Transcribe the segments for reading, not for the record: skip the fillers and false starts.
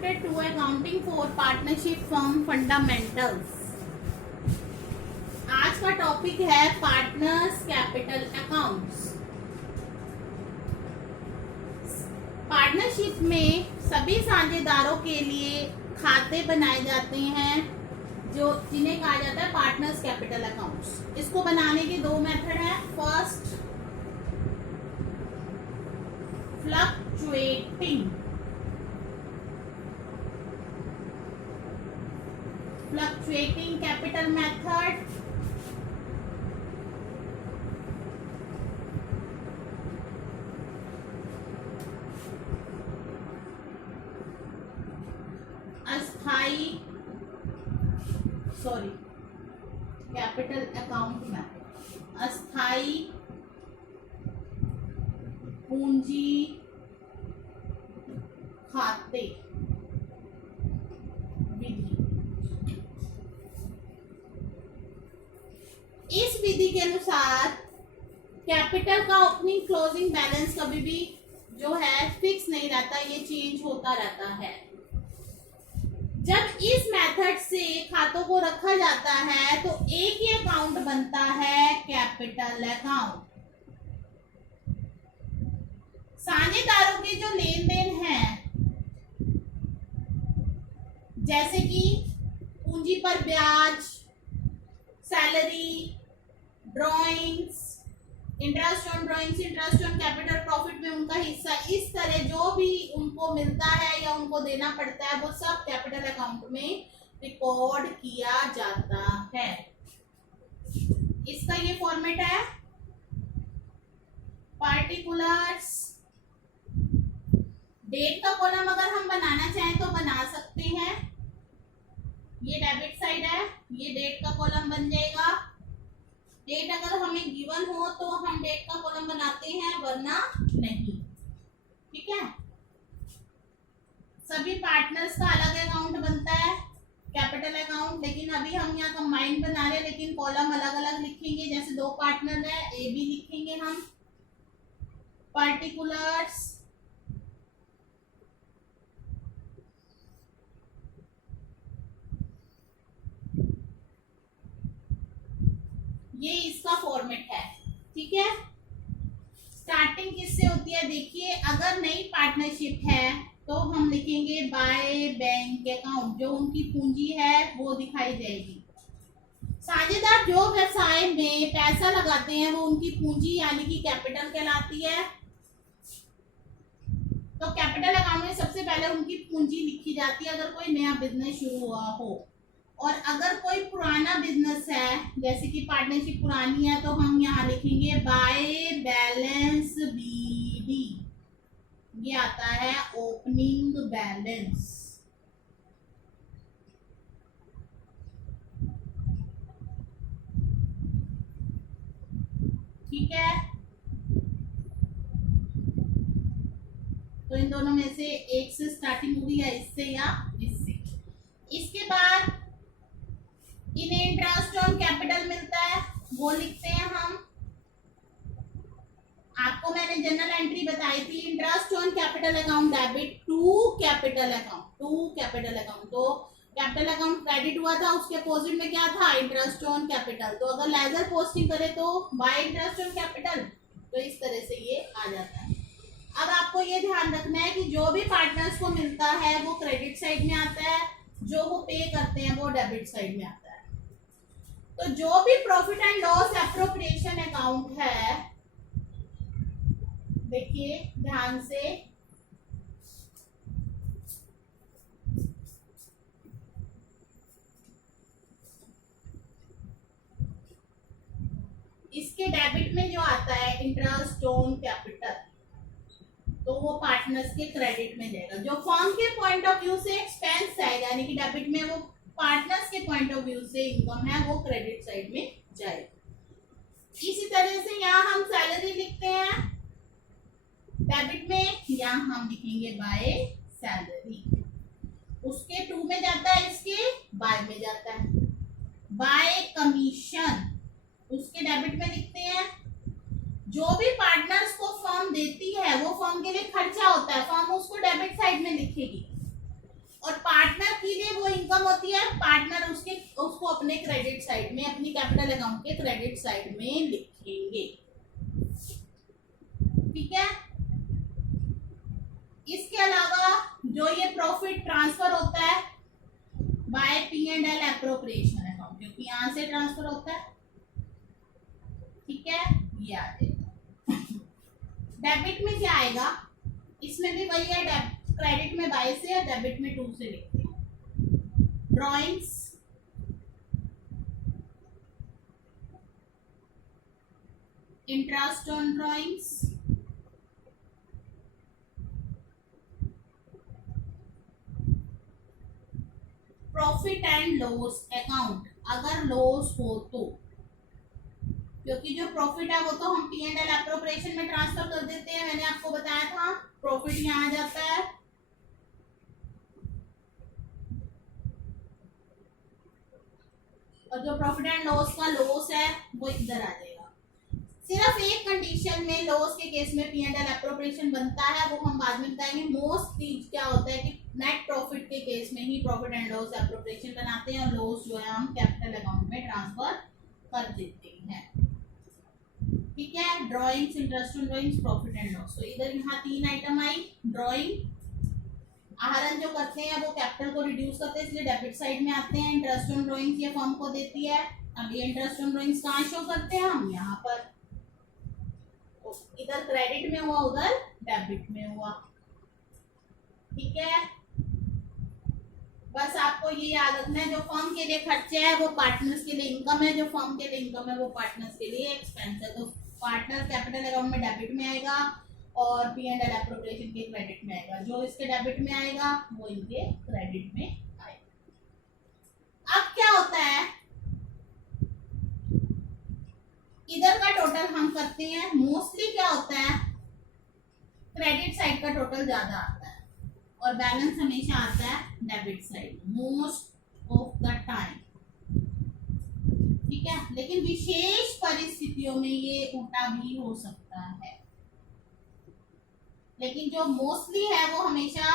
Chapter 2 Accounting for Partnership Firm Fundamentals। आज का topic है पार्टनर्स कैपिटल अकाउंट्स। पार्टनरशिप में सभी साझेदारों के लिए खाते बनाए जाते हैं जो जिन्हें कहा जाता है पार्टनर्स कैपिटल अकाउंट्स। इसको बनाने के दो मेथड हैं। First, fluctuating capital method, capital account method, अस्थाई पूंजी खाते विधि। इस विधि के अनुसार कैपिटल का ओपनिंग क्लोजिंग बैलेंस कभी भी जो है फिक्स नहीं रहता, ये चेंज होता रहता है। जब इस मेथड से खातों को रखा जाता है तो एक ही अकाउंट बनता है, कैपिटल अकाउंट। साझेदारों के जो लेन देन हैं, जैसे कि पूंजी पर ब्याज, salary, drawings, interest on drawings, interest on capital profit में उनका हिस्सा, इस तरह जो भी उनको मिलता है या उनको देना पड़ता है वो सब कैपिटल अकाउंट में रिकॉर्ड किया जाता है। इसका ये फॉर्मेट है। पार्टिकुलर्स, डेट का कॉलम अगर हम बनाना चाहें तो बना सकते हैं। ये डेबिट साइड है, ये डेट का कॉलम बन जाएगा। डेट अगर हमें गिवन हो तो हम डेट का कॉलम बनाते हैं, वरना नहीं। ठीक है। सभी पार्टनर्स का अलग अकाउंट बनता है, कैपिटल अकाउंट, लेकिन अभी हम यहाँ कंबाइंड बना रहे हैं, लेकिन कॉलम अलग अलग लिखेंगे। जैसे दो पार्टनर है, ए बी लिखेंगे हम। पार्टिकुलर्स, ये इसका फॉर्मेट है। ठीक है। स्टार्टिंग किससे होती है? देखिए, अगर नई पार्टनरशिप है तो हम लिखेंगे बाय बैंक अकाउंट, जो उनकी पूंजी है वो दिखाई जाएगी। साझेदार जो व्यवसाय में पैसा लगाते हैं वो उनकी पूंजी यानी कि कैपिटल कहलाती है। तो कैपिटल अकाउंट में सबसे पहले उनकी पूंजी लिखी जाती है अगर कोई नया बिजनेस शुरू हुआ हो। और अगर कोई पुराना बिजनेस है, जैसे कि पार्टनरशिप पुरानी है, तो हम यहाँ लिखेंगे बाय बैलेंस बीडी। ये आता है ओपनिंग बैलेंस। ठीक है। तो इन दोनों में से एक से स्टार्टिंग होगी, या इससे या इससे। इसके बाद इन्हें इंटरेस्ट ऑन कैपिटल मिलता है, वो लिखते हैं हम। आपको मैंने जनरल एंट्री बताई थी, interest on capital account debit to capital account, to capital account. तो कैपिटल अकाउंट क्रेडिट हुआ था, उसके अपोजिट में क्या था? Interest on capital. तो अगर लेजर पोस्टिंग करे तो बाय इंटरेस्ट ऑन कैपिटल, तो इस तरह से ये आ जाता है। अब आपको ये ध्यान रखना है कि जो भी पार्टनर्स को मिलता है वो क्रेडिट साइड में आता है, जो वो पे करते हैं वो डेबिट साइड में आता है। तो जो भी profit and loss appropriation account है, देखिए ध्यान से, इसके डेबिट में जो आता है इंटरेस्ट ऑन कैपिटल, तो वो पार्टनर्स के क्रेडिट में जाएगा। जो फर्म के पॉइंट ऑफ व्यू से एक्सपेंस है, यानी कि डेबिट में, वो पार्टनर्स के पॉइंट ऑफ व्यू से इनकम है, वो क्रेडिट साइड में जाएगा। इसी तरह से यहाँ हम सैलरी लिखते हैं डेबिट में, यहाँ हम लिखेंगे बाय सैलरी। उसके टू में जाता है, इसके बाय में जाता है। बाय कमीशन, उसके डेबिट में लिखते हैं। जो भी पार्टनर्स को फर्म देती है वो फर्म के लिए खर्चा होता है, फर्म उसको डेबिट साइड में लिखेगी। वो इनकम होती है, पार्टनर उसको अपने क्रेडिट साइड में, अपनी कैपिटल अकाउंट के क्रेडिट साइड में लिखेंगे। ठीक है। इसके अलावा जो ये प्रॉफिट ट्रांसफर होता है बाय P&L एप्रोप्रिएशन अकाउंट, क्योंकि यहां से ट्रांसफर होता है, ठीक है, ये आ जाएगा। डेबिट में क्या आएगा, इसमें भी वही है, क्रेडिट में बाय से या डेबिट में 2 से लिखते हैं। Drawings, interest on drawings, profit and loss account अगर लॉस हो तो, क्योंकि जो प्रॉफिट है वो तो हम P&L एप्रोप्रिएशन में ट्रांसफर कर देते हैं, मैंने आपको बताया था, प्रॉफिट यहाँ आ जाता है, और जो प्रॉफिट एंड लॉस का लॉस है वो इधर आ जाएगा। सिर्फ एक कंडीशन में लॉस के केस में P&L एप्रोप्रिएशन बनता है, वो हम बाद में बताएंगे। मोस्टली क्या होता है कि नेट प्रॉफिट के केस में ही प्रॉफिट एंड लॉस एप्रोप्रिएशन बनाते हैं, और लॉस जो है हम कैपिटल अकाउंट में ट्रांसफर कर देते हैं। ठीक है। Drawings, interest on drawings, profit and loss, तो इधर यहाँ 3 आइटम आई। ड्राइंग, आहरण जो करते हैं वो कैपिटल को रिड्यूस करते हैं, इसलिए डेबिट साइड में आते हैं। इंटरेस्ट ऑन ड्राइंग्स ये फर्म को देती है। अब ये इंटरेस्ट ऑन ड्राइंग्स कहाँ शो करते हैं हम, यहाँ पर, तो इधर क्रेडिट में हुआ, उधर डेबिट में हुआ। ठीक है। बस आपको ये याद रखना है, जो फर्म के लिए खर्चे है वो पार्टनर्स के लिए इनकम है, जो फर्म के लिए इनकम है वो पार्टनर्स के लिए एक्सपेंस है। तो पार्टनर कैपिटल अकाउंट में डेबिट में आएगा और P&L एप्रोप्रिएशन के क्रेडिट में आएगा। जो इसके डेबिट में आएगा वो इनके क्रेडिट में आएगा। अब क्या होता है, इधर का टोटल हम करते हैं, मोस्टली क्या होता है, क्रेडिट साइड का टोटल ज्यादा आता है और बैलेंस हमेशा आता है debit side, most of the time. ठीक है। लेकिन विशेष परिस्थितियों में ये उल्टा भी हो सकता है, लेकिन जो मोस्टली है वो हमेशा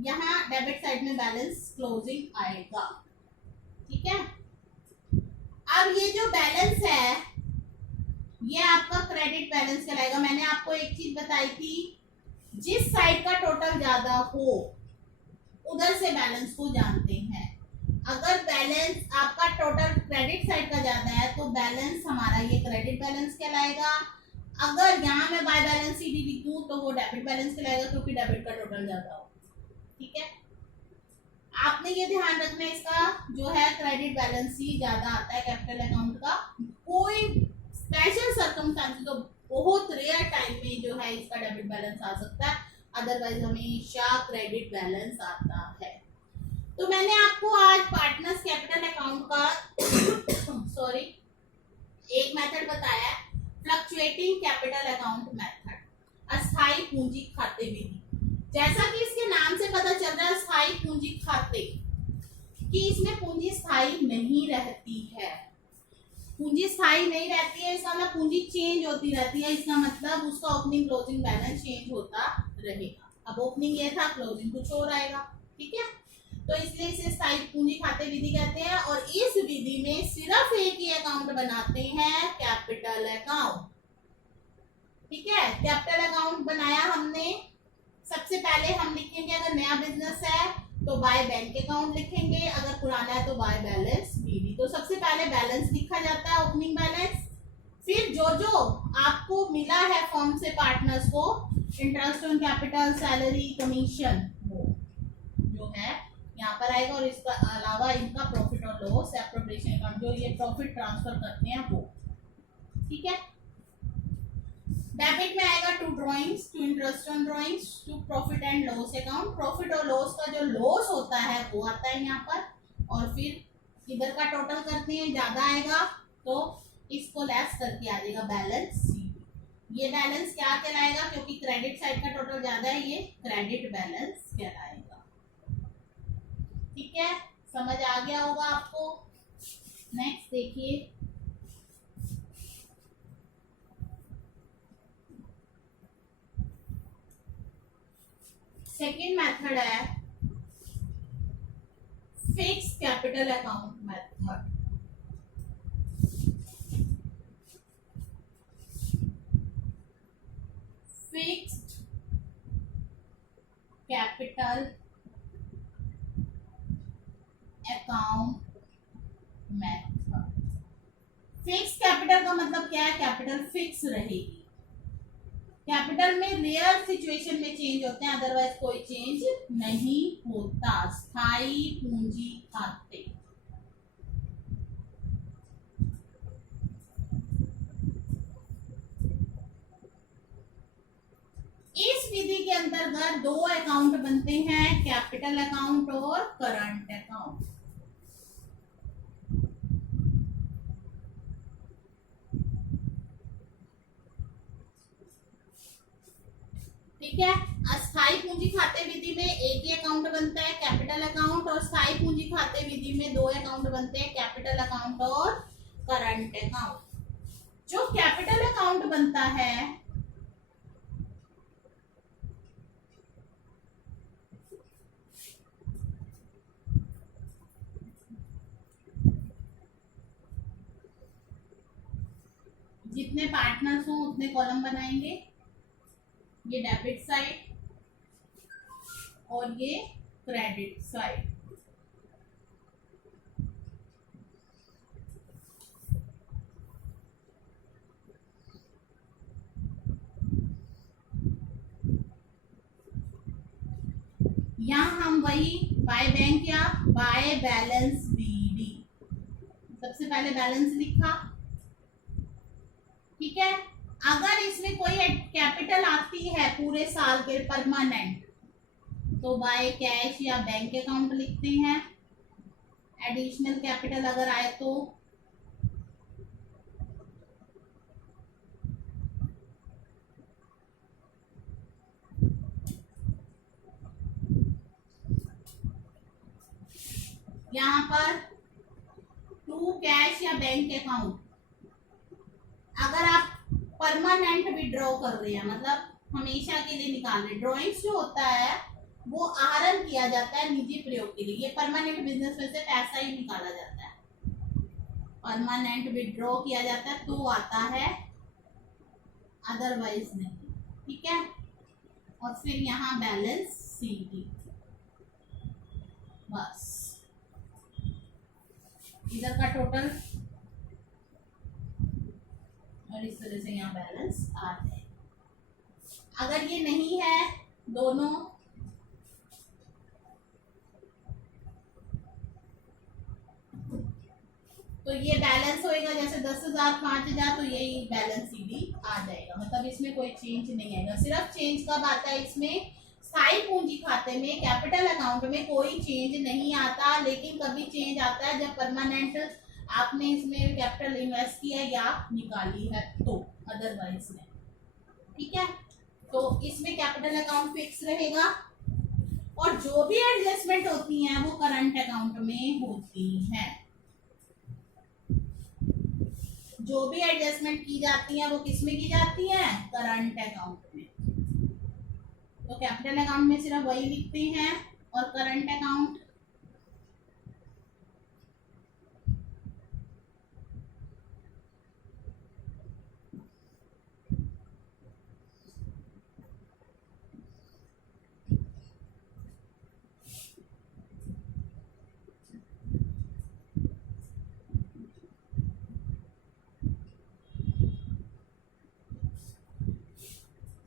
यहाँ डेबिट साइड में बैलेंस क्लोजिंग आएगा। ठीक है। अब ये जो बैलेंस है ये आपका क्रेडिट बैलेंस कहलाएगा। मैंने आपको एक चीज बताई थी, जिस साइड का टोटल ज्यादा हो उधर से बैलेंस को जानते हैं। अगर बैलेंस आपका टोटल क्रेडिट साइड का ज्यादा है तो बैलेंस हमारा ये क्रेडिट बैलेंस कहलाएगा। अगर यहाँ मैं बाय बैलेंस सीधी लिख दूं तो वो डेबिट बैलेंस कहलाएगा, क्योंकि डेबिट का टोटल ज्यादा हो। ठीक है। आपने ये ध्यान रखना है, इसका जो है क्रेडिट बैलेंस ही ज्यादा आता है कैपिटल अकाउंट का। कोई स्पेशल सर्कमस्टांसेस तो बहुत रेयर टाइम में जो है इसका डेबिट बैलेंस आ सकता है, अदरवाइज हमेशा क्रेडिट बैलेंस आता है। तो मैंने आपको आज पार्टनर्स कैपिटल अकाउंट का सॉरी एक मेथड बताया है, फ्लक्चुएटिंग कैपिटल अकाउंट मेथड, अस्थायी पूंजी खाते विधि। जैसा कि इसके नाम से पता चल रहा है अस्थायी पूंजी खाते, कि इसमें पूंजी स्थायी नहीं रहती है। पूंजी स्थायी नहीं रहती है इसका मतलब पूंजी चेंज होती रहती है, इसका मतलब उसका ओपनिंग क्लोजिंग बैलेंस चेंज होता रहेगा। अब ओपनिंग ये था, क्लोजिंग कुछ और आएगा। ठीक है। तो इसलिए इसे स्थायी पूंजी खाते विधि कहते हैं, और इस विधि में सिर्फ एक ही अकाउंट बनाते हैं, कैपिटल अकाउंट। ठीक है। कैपिटल अकाउंट बनाया हमने, सबसे पहले हम लिखेंगे, अगर नया बिजनेस है तो बाय बैंक अकाउंट लिखेंगे, अगर पुराना है तो बाय बैलेंस बीडी। तो सबसे पहले बैलेंस लिखा जाता है, ओपनिंग बैलेंस। फिर जो जो आपको मिला है फर्म से पार्टनर्स को, interest on capital, salary, commission, वो जो है यहाँ पर आएगा, और इसका अलावा इनका प्रॉफिट और लॉस एप्रोप्रिएशन अकाउंट, जो ये प्रॉफिट ट्रांसफर करते हैं वो। ठीक है। डेबिट में आएगा to drawings, to interest on drawings, to profit and loss account. Profit और लॉस का जो लॉस होता है वो आता है यहाँ पर, और फिर इधर का टोटल करते हैं, ज्यादा आएगा तो इसको लेस करके आ जाएगा बैलेंस सी। ये बैलेंस क्या कहलाएगा, क्योंकि क्रेडिट साइड का टोटल ज्यादा है, ये क्रेडिट बैलेंस कहलाएगा। ठीक है। समझ आ गया होगा आपको। नेक्स्ट देखिए, सेकेंड मेथड है fix capital account method. Fixed capital account method. Fix capital का मतलब क्या है? कैपिटल फिक्स रहेगी। कैपिटल में रेयर सिचुएशन में चेंज होते हैं, अदरवाइज कोई चेंज नहीं होता। स्थायी पूंजी खाते। इस विधि के अंतर्गत दो अकाउंट बनते हैं, कैपिटल अकाउंट और करंट अकाउंट। ठीक है। अस्थायी पूंजी खाते विधि में एक ही अकाउंट बनता है, कैपिटल अकाउंट, और स्थायी पूंजी खाते विधि में दो अकाउंट बनते हैं, कैपिटल अकाउंट और करंट अकाउंट। जो कैपिटल अकाउंट बनता है जितने पार्टनर्स हो उतने कॉलम बनाएंगे, ये डेबिट साइड और ये क्रेडिट साइड। यहां हम वही बाय बैंक या बाय बैलेंस बीडी, सबसे पहले बैलेंस लिखा। ठीक है। अगर इसमें कोई कैपिटल आती है पूरे साल के परमानेंट, तो बाय कैश या बैंक अकाउंट लिखते हैं। एडिशनल कैपिटल अगर आए तो यहाँ पर टू कैश या बैंक अकाउंट। अगर आप परमानेंट विड्रॉ कर रहे हैं, मतलब हमेशा के लिए निकाल रहे, ड्रॉइंग्स जो होता है वो आहरण किया जाता है निजी प्रयोग के लिए, ये परमानेंट बिजनेस में से पैसा ही निकाला जाता है। परमानेंट विड्रॉ किया जाता है तो आता है, अदरवाइज नहीं। ठीक है। और फिर यहाँ बैलेंस सीडी, बस इधर का टोटल, और इस तरह से यहाँ बैलेंस आ जाए। अगर ये नहीं है दोनों, तो ये बैलेंस होएगा जैसे 10,000 5,000, तो यही बैलेंस सीधी आ जाएगा, मतलब इसमें कोई चेंज नहीं आएगा। सिर्फ चेंज कब आता है इसमें? स्थायी पूंजी खाते में, कैपिटल अकाउंट में कोई चेंज नहीं आता, लेकिन कभी चेंज आता है जब परमानेंट आपने इसमें कैपिटल इन्वेस्ट किया या निकाली है तो, अदरवाइज नहीं। ठीक है। तो इसमें कैपिटल अकाउंट फिक्स रहेगा, और जो भी एडजस्टमेंट होती हैं वो करंट अकाउंट में होती हैं। जो भी एडजस्टमेंट की जाती है वो किस में की जाती है? करंट अकाउंट में। तो कैपिटल अकाउंट में सिर्फ वही लिखते हैं, और करंट अकाउंट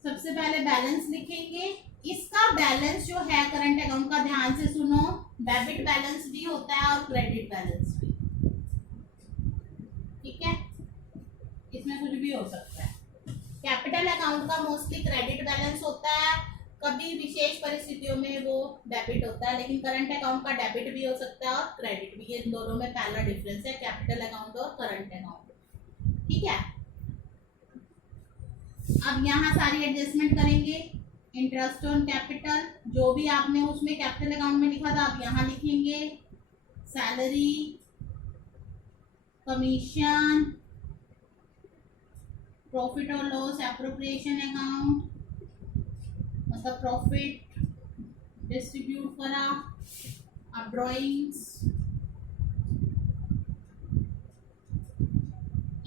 सबसे पहले बैलेंस लिखेंगे। इसका बैलेंस जो है करंट अकाउंट का, ध्यान से सुनो, डेबिट बैलेंस भी होता है और क्रेडिट बैलेंस भी। ठीक है। इसमें कुछ भी हो सकता है। कैपिटल अकाउंट का मोस्टली क्रेडिट बैलेंस होता है, कभी विशेष परिस्थितियों में वो डेबिट होता है, लेकिन करंट अकाउंट का डेबिट भी हो सकता है और क्रेडिट भी। ये दोनों में पहला डिफरेंस है, कैपिटल अकाउंट और करंट अकाउंट। ठीक है। अब यहाँ सारी एडजस्टमेंट करेंगे। इंटरेस्ट ऑन कैपिटल, जो भी आपने उसमें कैपिटल अकाउंट में लिखा था आप यहाँ लिखेंगे। सैलरी, कमीशन, प्रॉफिट और लॉस एप्रोप्रिएशन अकाउंट, मतलब प्रॉफिट डिस्ट्रीब्यूट करा, अब drawings,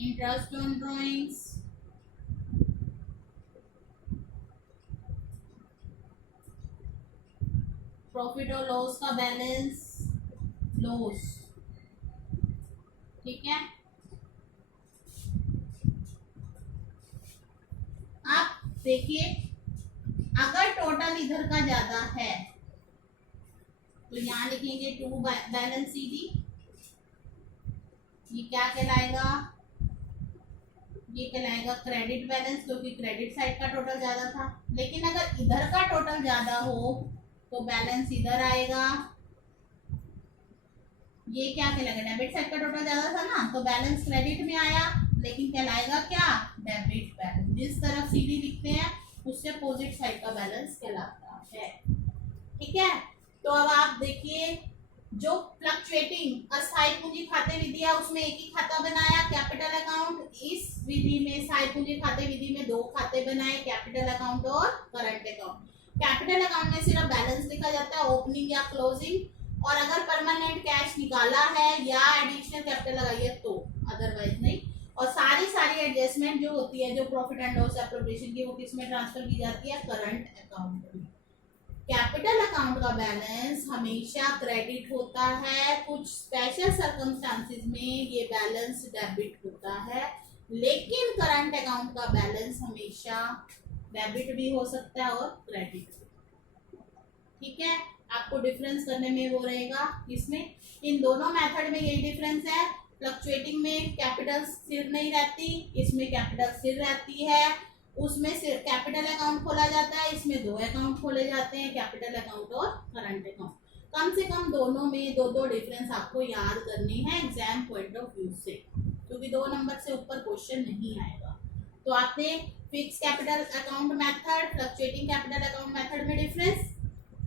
interest on drawings, profit और लॉस का बैलेंस, लॉस, ठीक है। आप देखिए, अगर टोटल इधर का ज्यादा है तो यहां लिखेंगे टू बैलेंस सीडी, ये क्या कहलाएगा, ये कहलाएगा क्रेडिट बैलेंस, क्योंकि क्रेडिट साइड का टोटल ज्यादा था। लेकिन अगर इधर का टोटल ज्यादा हो तो बैलेंस इधर आएगा, ये क्या कहलाएगा, डेबिट साइड का टोटल ज्यादा था ना, तो बैलेंस क्रेडिट में आया, लेकिन कहलाएगा क्या, डेबिट बैलेंस। जिस तरफ सीडी लिखते हैं उससे अपोजिट साइड का बैलेंस कहलाता है, ठीक है। तो अब आप देखिए, जो फ्लक्चुएटिंग अस्थायी पूंजी खाते विधि है उसमें एक ही खाता बनाया, कैपिटल अकाउंट। इस विधि में स्थायी पूंजी खाते विधि में दो खाते बनाए, कैपिटल अकाउंट और करंट अकाउंट। कैपिटल अकाउंट में सिर्फ बैलेंस लिखा जाता है, ओपनिंग या क्लोजिंग, और अगर परमानेंट कैश निकाला है या एडिशनल कैपिटल लगाइए तो, अदरवाइज नहीं। और सारी एडजस्टमेंट जो होती है, जो प्रॉफिट एंड लॉस एप्रोप्रिएशन की, वो किसमें ट्रांसफर की जाती है, करंट अकाउंट में। कैपिटल अकाउंट का बैलेंस हमेशा क्रेडिट होता है, कुछ स्पेशल सर्कमस्टांसेस में ये बैलेंस डेबिट होता है, लेकिन करंट अकाउंट का बैलेंस हमेशा डेबिट भी हो सकता है और क्रेडिट, ठीक है। आपको डिफरेंस करने में वो रहेगा, इसमें इन दोनों मेथड में यही डिफरेंस है। फ्लक्चुएटिंग में कैपिटल स्थिर नहीं रहती, इसमें कैपिटल स्थिर रहती है। उसमें सिर्फ कैपिटल अकाउंट खोला जाता है, इसमें दो अकाउंट खोले जाते हैं, कैपिटल अकाउंट और करंट अकाउंट। कम से कम दोनों में दो डिफरेंस आपको याद करने हैं एग्जाम पॉइंट ऑफ व्यू से, क्योंकि 2 नंबर से ऊपर क्वेश्चन नहीं आएगा। तो आपने fix capital account method, fluctuating capital account method में डिफरेंस,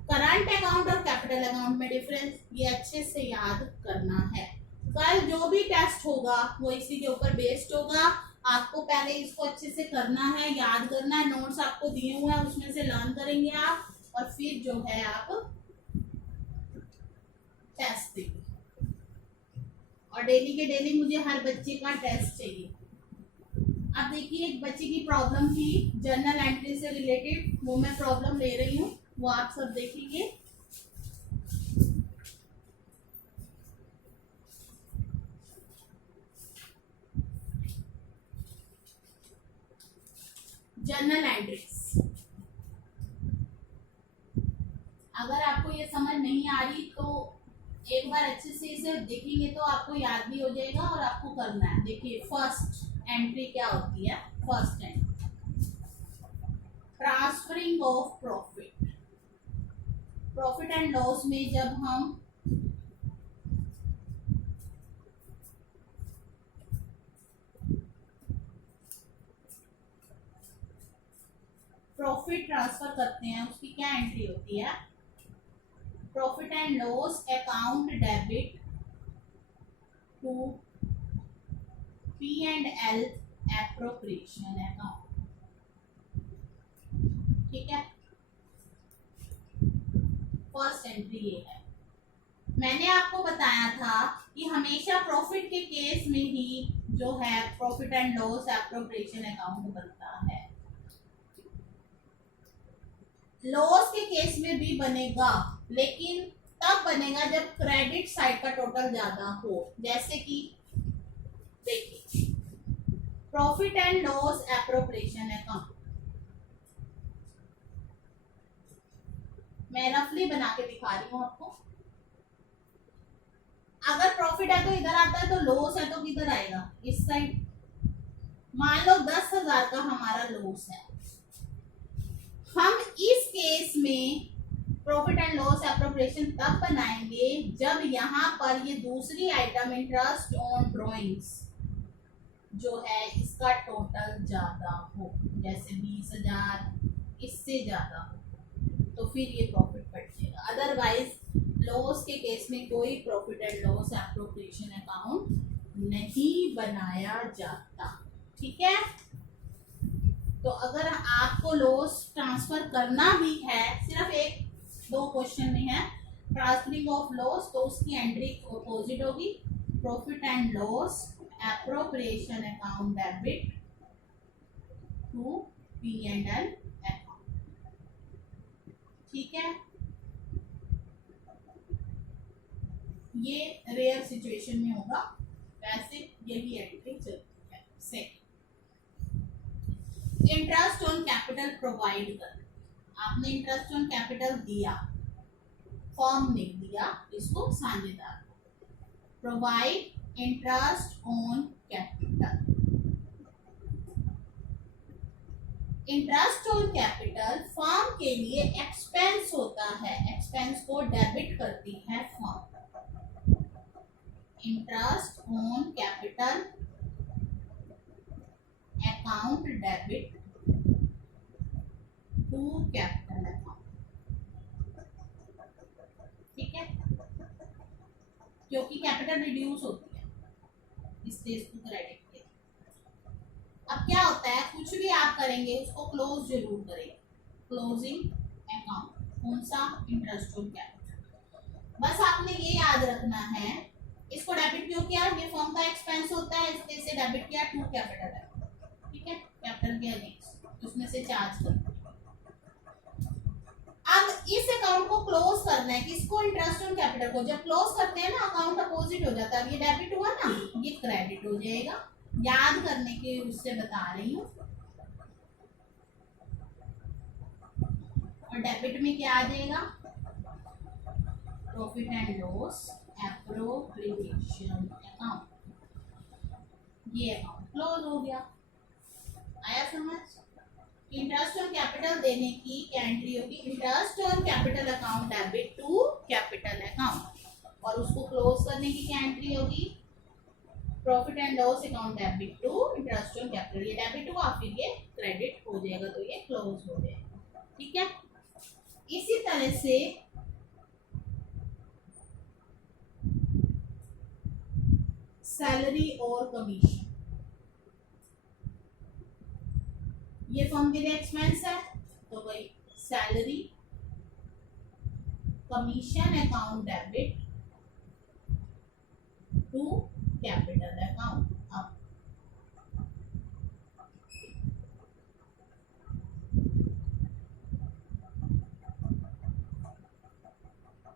करंट अकाउंट और कैपिटल अकाउंट में डिफरेंस, ये अच्छे से याद करना है। कल जो भी टेस्ट होगा वो इसी के ऊपर बेस्ड होगा। आपको पहले इसको अच्छे से करना है, याद करना है, नोट्स आपको दिए हुए हैं उसमें से लर्न करेंगे आप, और फिर जो है आप टेस्ट देंगे। और डेली के डेली मुझे हर बच्चे का टेस्ट चाहिए। अब देखिए, एक बच्चे की प्रॉब्लम थी जर्नल एंट्री से रिलेटेड, वो मैं प्रॉब्लम ले रही हूँ, वो आप सब देखेंगे। जर्नल एंट्रीज, अगर आपको ये समझ नहीं आ रही तो एक बार अच्छे से इसे देखेंगे तो आपको याद भी हो जाएगा और आपको करना है। देखिए, फर्स्ट एंट्री क्या होती है, first entry transferring of profit. Profit and loss में जब हम प्रॉफिट ट्रांसफर करते हैं उसकी क्या एंट्री होती है, profit and loss account debit to P and L appropriation account, ठीक है। फर्स्ट एंट्री ये है। मैंने आपको बताया था कि हमेशा प्रॉफिट के केस में ही जो है profit and loss appropriation account बनता है, लॉस के केस में भी बनेगा, लेकिन तब बनेगा जब क्रेडिट साइड का टोटल ज्यादा हो। जैसे कि देखिए, profit and loss appropriation account, मैं रफली बना के दिखा रही हूं आपको। अगर प्रॉफिट है तो इधर आता है, तो लॉस है तो किधर आएगा, इस साइड। मान लो 10,000 का हमारा लॉस है, हम इस केस में प्रॉफिट एंड लॉस एप्रोप्रिएशन तब बनाएंगे जब यहाँ पर ये दूसरी आइटम इंटरेस्ट ऑन ड्रॉइंग्स जो है इसका टोटल ज्यादा हो, जैसे 20,000 इससे ज्यादा हो, तो फिर ये प्रॉफिट बढ़ जाएगा। अदरवाइज लॉस के केस में कोई profit and loss appropriation account नहीं बनाया जाता, ठीक है। तो अगर आपको लॉस ट्रांसफर करना भी है, सिर्फ 1-2 क्वेश्चन में है, ट्रांसफरिंग ऑफ लॉस, तो उसकी एंट्री अपोजिट होगी, profit and loss appropriation account debit to P and L account. ठीक है, ये रेयर सिचुएशन में होगा, वैसे यही एंट्री चलती है। Second, interest on capital provide कर, आपने इंटरेस्ट ऑन कैपिटल दिया, फॉर्म ने दिया इसको साझेदार, provide interest on capital. Interest on capital firm के लिए एक्सपेंस होता है, एक्सपेंस को डेबिट करती है firm. Interest on capital account debit to capital account. ठीक है, क्योंकि कैपिटल रिड्यूस होती है इसलिए इसको क्रेडिट किया। अब क्या होता है, कुछ भी आप करेंगे उसको क्लोज जरूर करेंगे, क्लोजिंग अकाउंट, कौन सा, इंटरेस्ट ऑन कैपिटल। बस आपने ये याद रखना है, इसको डेबिट क्यों किया, ये फर्म का एक्सपेंस होता है इसलिए इसे डेबिट किया टू कैपिटल है। ठीक है, कैपिटल के अगेंस्ट उसमें से चार्ज करना। अब इस अकाउंट को क्लोज करना है, किसको, इंटरेस्ट ऑन कैपिटल को। जब क्लोज करते हैं ना, अकाउंट अपोजिट हो जाता है, अब ये डेबिट हुआ ना, ये क्रेडिट हो जाएगा। याद करने के उससे बता रही हूँ। और डेबिट में क्या आ जाएगा, profit and loss appropriation account, ये अकाउंट क्लोज हो गया। आया समझ। इंटरेस्ट ऑन कैपिटल देने की क्या एंट्री होगी, interest on capital account debit to capital account, और उसको क्लोज करने की क्या एंट्री होगी, profit and loss account debit to interest on capital. ये डेबिट हुआ, फिर ये क्रेडिट हो जाएगा, तो ये क्लोज हो जाएगा। ठीक है, इसी तरह से सैलरी और कमीशन, ये फर्म के लिए एक्सपेंस है, तो भाई salary commission account debit to capital account. अब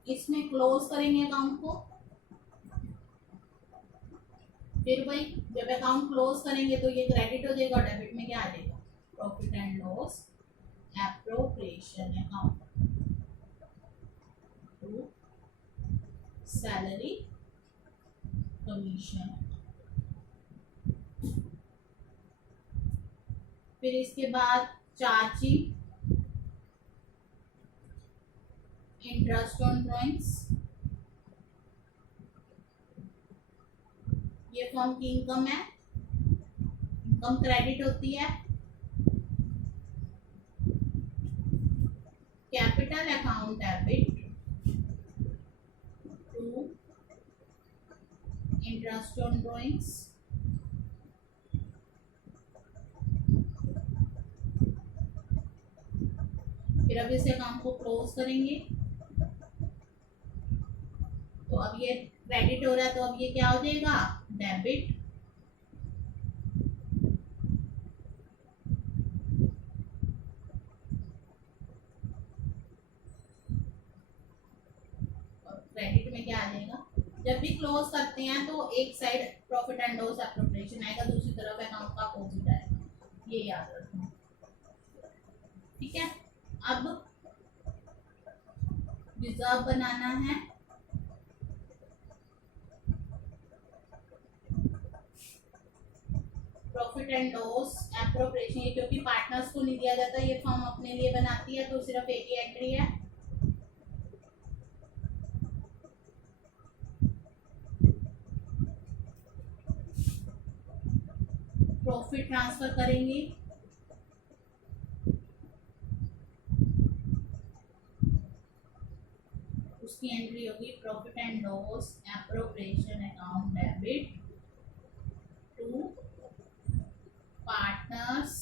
इसमें क्लोज करेंगे अकाउंट को, फिर भाई जब अकाउंट क्लोज करेंगे तो ये क्रेडिट हो जाएगा, डेबिट में क्या आ जाएगा, profit and loss appropriation account to salary commission. फिर इसके बाद चार्जिंग इंटरेस्ट ऑन ड्रॉइंग्स, ये फर्म की इनकम है, इनकम क्रेडिट होती है, capital account debit to interest on drawings. फिर अब इस अकाउंट को क्लोज करेंगे, तो अब ये क्रेडिट हो रहा है, तो अब ये क्या हो जाएगा, डेबिट क्रेडिट में क्या आ जाएगा। जब भी क्लोज करते हैं तो एक side profit and loss appropriation आएगा, दूसरी तरफ अकाउंट का अपोजिट आएगा, ये याद रखना। ठीक है, अब रिजर्व बनाना है, प्रॉफिट एंड लॉस एप्रोप्रिएशन, ये क्योंकि पार्टनर्स को नहीं दिया जाता, ये फर्म अपने लिए बनाती है, तो सिर्फ एक ही एंट्री है, प्रॉफिट ट्रांसफर करेंगे, उसकी एंट्री होगी profit and loss appropriation account debit to partners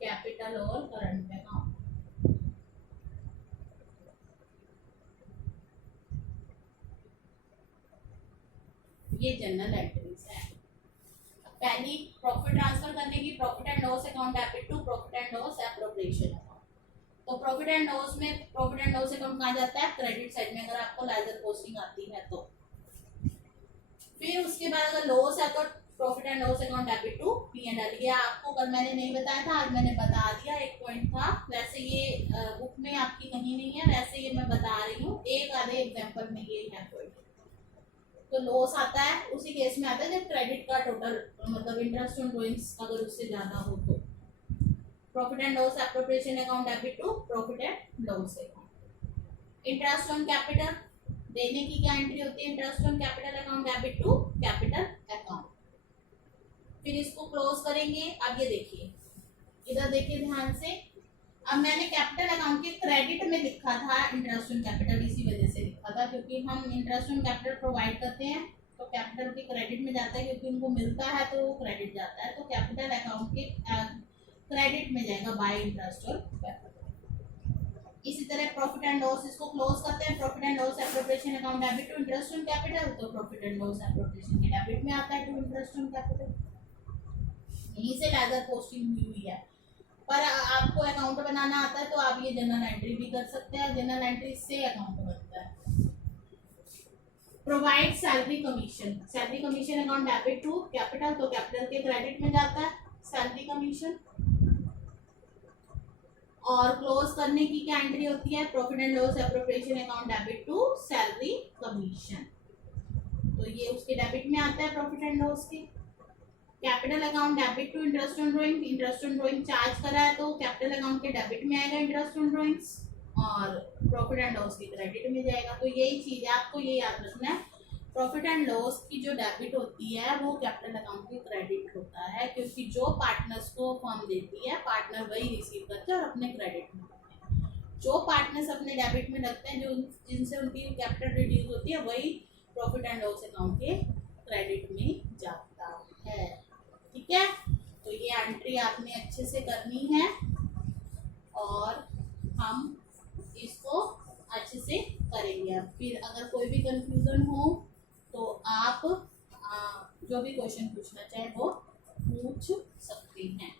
capital और करंट अकाउंट। ये जनरल एंट्रीज है। पहली प्रॉफिट ट्रांसफर करने की, profit and loss account debit to profit and loss appropriation account. तो प्रॉफिट एंड लॉस में प्रॉफिट एंड लॉस अकाउंट कहाँ जाता है? क्रेडिट साइड में, अगर आपको लेजर पोस्टिंग आती है तो। फिर उसके बाद अगर लॉस है तो profit and loss account debit to P&L। ये आपको कल मैंने नहीं बताया था, आज मैंने बता दिया, एक पॉइंट था। वैसे ये बुक में आपकी कहीं नहीं है, वैसे ये मैं बता रही हूँ, एक आधे एग्जांपल में ये है पॉइंट। तो लॉस आता है उसी केस में आता है जब क्रेडिट का टोटल मतलब इंटरेस्ट ऑन ड्रॉइंग्स अगर उससे ज्यादा हो तो। Profit and loss appropriation account debit to profit and loss account. Interest on capital देने की क्या एंट्री होती है? Interest on capital account debit to capital account. फिर इसको क्लोज करेंगे। अब ये देखिए, इधर देखिए ध्यान से। अब मैंने कैपिटल अकाउंट के क्रेडिट में लिखा था इंटरेस्ट ऑन कैपिटल, इसी वजह से लिखा था क्योंकि हम इंटरेस्ट ऑन कैपिटल प्रोवाइड करते हैं तो कैपिटल के क्रेडिट में जाता है, क्योंकि उनको मिलता है तो वो क्रेडिट जाता है। तो कैपिटल अकाउंट के क्रेडिट में जाएगा बाय इंटरेस्ट ऑन कैपिटल। इसी तरह प्रॉफिट एंड लॉस, इसको क्लोज करते हैं। Profit and loss appropriation account debit to interest on capital, तो प्रॉफिट एंड लॉस एप्रोप्रिएशन के डेबिट में आता है टू इंटरेस्ट ऑन कैपिटल। यहीं से लेजर पोस्टिंग हुई है। पर आपको अकाउंट बनाना आता है तो आप ये जनरल एंट्री भी कर सकते हैं, जनरल एंट्री से अकाउंट बनता है। Provide salary commission, salary commission account debit to capital, तो कैपिटल के क्रेडिट में जाता है सैलरी कमीशन। और क्लोज करने की क्या एंट्री होती है? Profit and loss appropriation account debit to salary commission, तो ये उसके डेबिट में आता है प्रॉफिट एंड लॉस के। Capital account debit to interest on drawing, interest on drawing charge करा है तो कैपिटल अकाउंट के डेबिट में आएगा इंटरेस्ट ऑन ड्रॉइंग्स, और प्रॉफिट एंड लॉस के क्रेडिट में जाएगा। तो यही चीज है, आपको ये याद रखना है। प्रॉफिट एंड लॉस की जो डेबिट होती है वो कैपिटल अकाउंट की क्रेडिट होता है, क्योंकि जो पार्टनर्स को फर्म देती है पार्टनर वही रिसीव करते हैं और अपने क्रेडिट में रखते हैं। जो पार्टनर्स अपने डेबिट में रखते हैं, जो जिनसे उनकी कैपिटल रिड्यूस होती है, वही प्रॉफिट एंड लॉस अकाउंट के क्रेडिट में जाता है। ठीक है, तो ये एंट्री आपने अच्छे से करनी है और हम इसको अच्छे से करेंगे। फिर अगर कोई भी कंफ्यूजन हो तो आप जो भी क्वेश्चन पूछना चाहे वो पूछ सकते हैं।